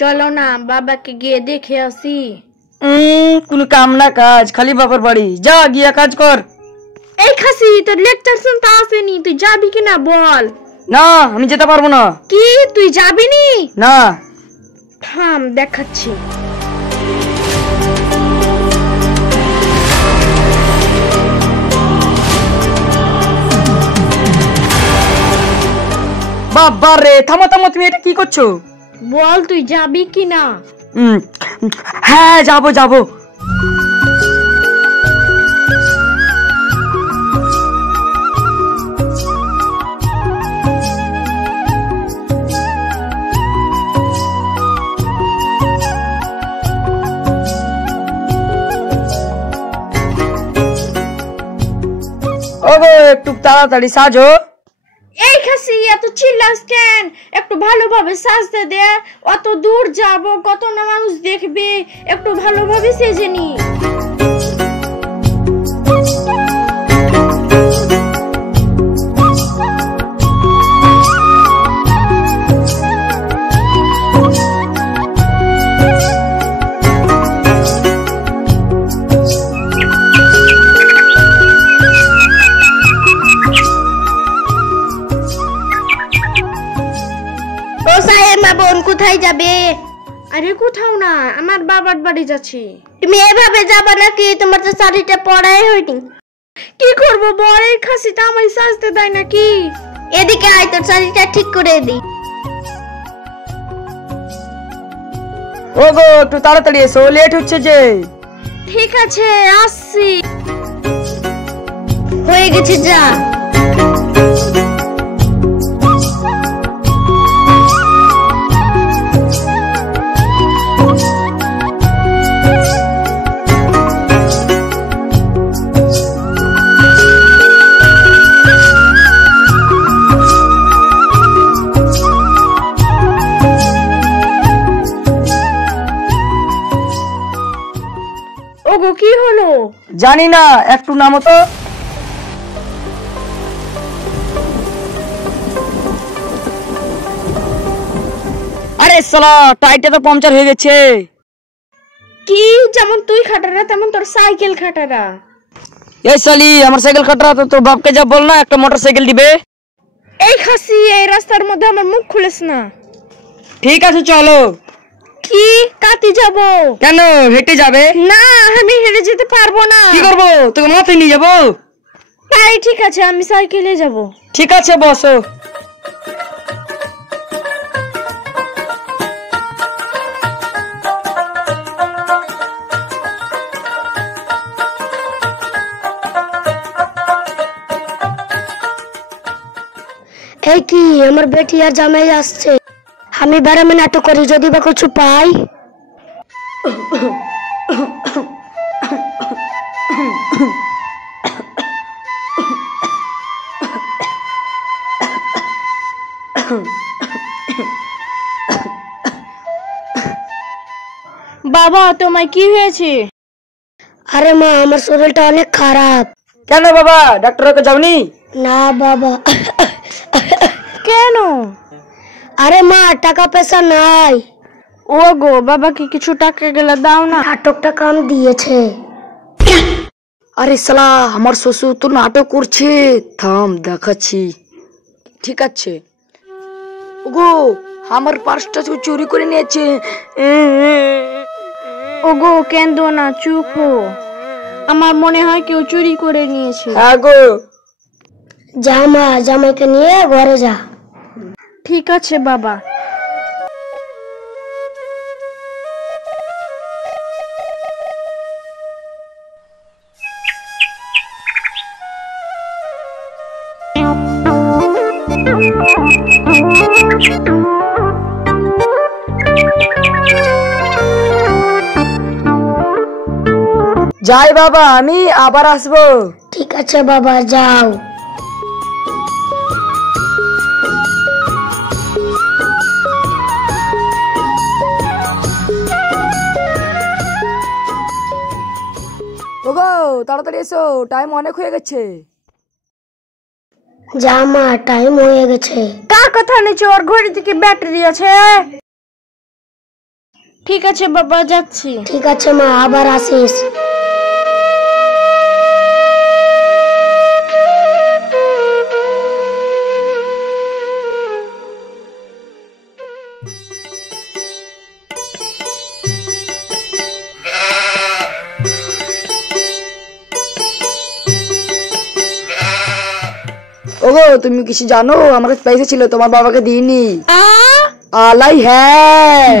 চলো না বাবাকে গিয়ে দেখে আসি। কোনো কাম না কাজ, খালি বাবার বাড়ি যা, গিয়া কাজ কর। এই খাসি, তোর লেকচার শুনতে আসেনি, তুই যাবি কিনা বল। না, আমি যেতে পারবো না। কি তুই যাবি নি? না। থাম দেখাচ্ছি। বাবা রে, থামো থামো, তুমি এটা কি করছো? বল তুই যাবি কিনা। হ্যাঁ যাবো যাবো। ওগো একটু তাড়াতাড়ি সাজো। এই খাসি, এত চিল্লাস কেন? একটু ভালোভাবে সাজতে দে। অত দূর যাব, কত না মানুষ দেখবে, একটু ভালোভাবে সেজে নি। বোন কোথায় যাবে? আরে কোথাও না, আমার বাবার বাড়ি যাচ্ছি। তুমি এভাবে যাবা নাকি? তোমার তো শাড়িটা পরাই হয়নি। কি করব বল, এই খাসিটা আমায় সাজতে দেয় নাকি? এদিকে আয়, তোর শাড়িটা ঠিক করে দিই। ওগো একটু তাড়াতাড়ি এসো, লেট হচ্ছে যে। ঠিক আছে আসছি। হয়ে গেছে, যা। ওগো কি হলো? জানি না, একটু নামো তো। আরে সালা, টাইটটা তো পাংচার হয়ে গেছে। কি, যেমন তুই খাটারা তেমন তোর সাইকেল খাটারা। এই সালি, আমার সাইকেল খাটারা তো তোর বাপকে যা বল না, একটা মোটরসাইকেল দিবে। এই খাসি, এই রাস্তার মধ্যে আমার মুখ খুলিস না। ঠিক আছে চলো। কি কাটি যাব? কেন, হেঁটে যাবে? না, আমি হেঁটে যেতে পারবো না। কি করবো, তোকে মাথায় নিয়ে যাবো। তাই ঠিক আছে, আমি সাইকেলে যাব। ঠিক আছে বসো। এই কি, আমার বেটি আর জামাই আসছে। আমি বারামে নাটক করি, যদি বা কিছু পাই। বাবা তোমায় কি হয়েছে? আরে মা, আমার শরীরটা অনেক খারাপ। কেন বাবা, ডাক্তারকে যাওনি? না বাবা। কেন? আরে মা, টাকা পয়সা নাই। ওগো বাবাকে কিছু টাকা গেলে দাও না। নাটকটা কাম দিয়েছে। আরে সালা, আমার শ্বশুর তো নাটক করছে। থাম দেখাচ্ছি। ঠিক আছে। ওগো, আমার পার্সটা চুরি করে নিয়েছে। ওগো কেন্দো না, চুপ হো। আমার মনে হয় কেউ চুরি করে নিয়েছে। হ্যাঁ গো। যা মা, জামাইকে নিয়ে ঘরে যা। ঠিক আছে বাবা। যাই বাবা, আমি আবার আসবো। ঠিক আছে বাবা, যাও। ওগো তাড়াতাড়ি এসো, টাইম অনেক হয়ে গেছে। যা মা, টাইম হয়ে গেছে। কার কথা নিচে? ওর ঘড়ি থেকে ব্যাটারি আছে। ঠিক আছে বাবা, যাচ্ছি। ঠিক আছে মা, আবার আসিস। ওগো তুমি কিছু জানো? আমার কাছে পয়সা ছিল, তোমার বাবাকে দিইনি। আলাই হ্যাঁ।